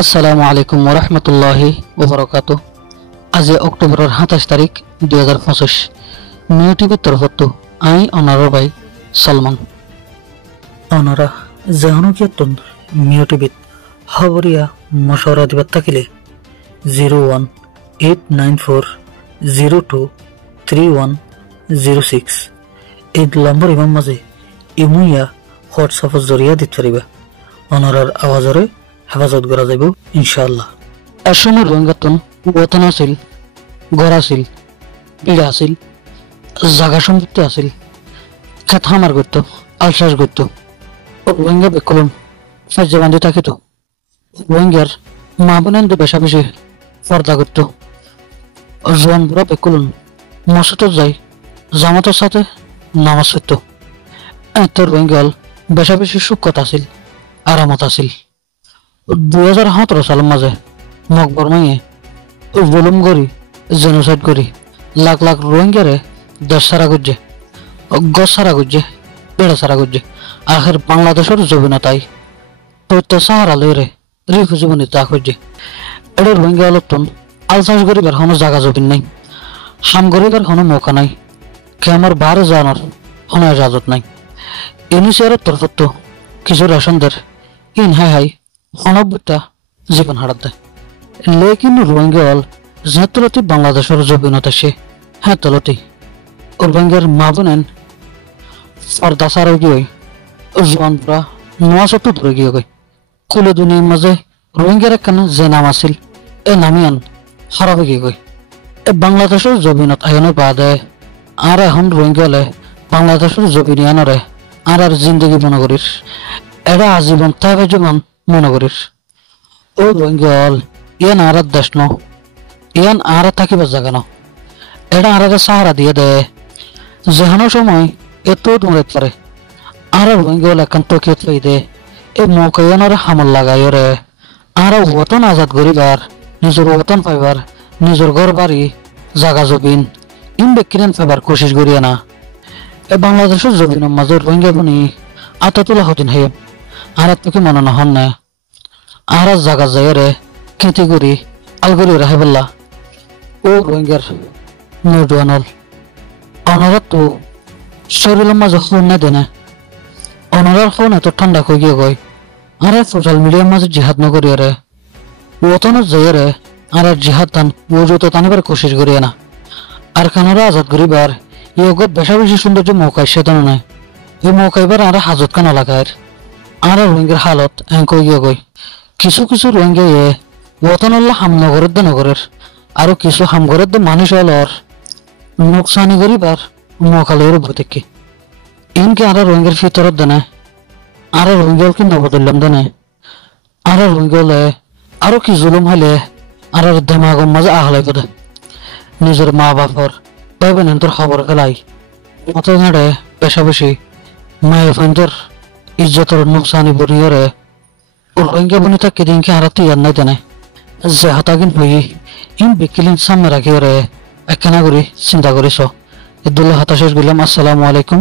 আসসালামু আলাইকুম ওরহমতুল্লাহি ওবরাকাতুহ। আজি অক্টোবরের 27 তারিখ 2025 নিউ টিভির তরফত আই অনারর ভাই সলমান অনারা যেহনো কিয়তন নিউ টিভিত খবরিয়া মশওয়ারা দিবার থাকিলে 01894023106 এই নম্বর ইমাম মাঝে ইমুইয়া হোয়াটসঅ্যাপের জরিয়া দিতে পারিবা। অনারার আওয়াজরে হেফাজত করা যাব ইনশাআল্লাহ। এসময় রোহিঙ্গাতন ওতন আছিল, ঘর আছিল, পিড়া আছিল, জাগা সম্পত্তি আছিল, খেত হামার করত, আলসাস করত। রোহিঙ্গা বেকলন সাজ্জা বান্ধি থাকিত। রোহিঙ্গার মা বোনেন বেশা বেশি পর্দা করত। জোয়ান বুড়া বেকলন মসজিদত যাই জামাতের সাথে নামাজ পড়ত। এত রোহিঙ্গাল বেশা বেশি সুখত আছিল, আরামত আছিল। 2017 সালের মাঝে মকবর মাইয়ে জুলুম করি জেনোসাইড করি লাখ লাখ রোহিঙ্গারে দেশ সারা করছে, গছ সারা করছে, বেড়া সারা করছে। আখের বাংলাদেশের জবিনতাই প্রত্যেক সাহারা লইরে রিফিউজি বনি তা করছে। এটা রোহিঙ্গা অলতন আলসাস করিবার কোনো জায়গা জবিন নাই, হাম করিবার কোনো মৌকা নাই, কেমর বারে জানার কোনো ইজাজত নাই। ইউনিসিয়ারের তরফত কিছু রেশনদের ইন হাই হাই অনব্বইটা জীবন হারাত দেয়। লেকিন রোহিঙ্গা হল যে তলতি বাংলাদেশের জবিনত আসে হ্যাঁ তলতি রোহিঙ্গার মা বোনেন পর্দা সারা গিয়ে জোয়ান পুরা নোয়া সত্তর ধরে গিয়ে গই কুলে দুনিয়ার মাঝে রোহিঙ্গার একখানা যে নাম আছিল এ নামিয়ান হারাবে গিয়ে গই। এ বাংলাদেশের জবিনত আয়নের বাদে আর এখন রোহিঙ্গা হলে বাংলাদেশের জবিনিয়ানরে আর জিন্দগি মনে করিস এরা আজীবন তাই জীবন মনে করিস। ও রোহিঙ্গা হল ইয়ান আর দেশ ন, ইয়ান আর থাকিবার জায়গা ন, এটা আর সাহারা দিয়ে দেয় যেহানো সময় এত দূরেত পারে। আর রোহিঙ্গা হল একান্ত কেত পাই দে এ মৌকায়ানোর হামল লাগাই রে আর ওতন আজাদ করিবার, নিজের ওতন পাইবার, নিজের ঘর বাড়ি জাগা জবিন ইন বেকিরেন পাইবার কোশিশ করিয়া না। এ বাংলাদেশের জবিনের মাঝে রোহিঙ্গা বনি আতা তোলা হদিন হে আর তোকে মনে নহন না। আর জাগা যায় রে খেতি করি আলগরি রাহে বললা। ও রোহিঙ্গার নৌডুয়ানল অনারা তো শরীরের মাঝে খুন না দেনে, অনারার খুন এত ঠান্ডা হয়ে গিয়ে গই আর সোশ্যাল মিডিয়ার মাঝে জিহাদ নকরি রে ওতন যায় রে আর জিহাদ দান ও যত টানিবার কোশিশ করিয়া না। আর কানারা আজাদ করিবার ইয়োগত বেশা বেশি সৌন্দর্য মৌকাই সেতন নাই। এই মৌকাইবার আর হাজত কানা লাগায় আর রোহিঙ্গার হালত এঙ্ক গিয়ে গই। কিছু কিছু রোহিঙ্গা ওতনল্লা হাম নগরের দে নগরের আরো কিছু হামগরের দে মানুষ হলর নোকসানি করিবার মৌকালের ভূতিকে ইনকে আর রোহিঙ্গার ভিতরত দেনে আর রোহিঙ্গালকে নবদুল্লাম দেনে আর রোহিঙ্গালে আরো কি জুলুম হলে আর দেমাগর মাঝে আহলাই পদে নিজের মা বাপর ভাই বোনের তোর খবর খেলাই মতো গাড়ে পেশা বেশি মায়ের ফেন্দর ইজ্জতের নোকসানি বরিয়রে রোহিঙ্গা বনি থাকে দিনকে হারাতে ইয়ার নাই দেনে যে হতাগিন হই ইন বিকিলিন সামনে রাখি রে একখানা করি চিন্তা করিস। এদুল্লাহ হতাশেষ গেলাম। আসসালামু আলাইকুম।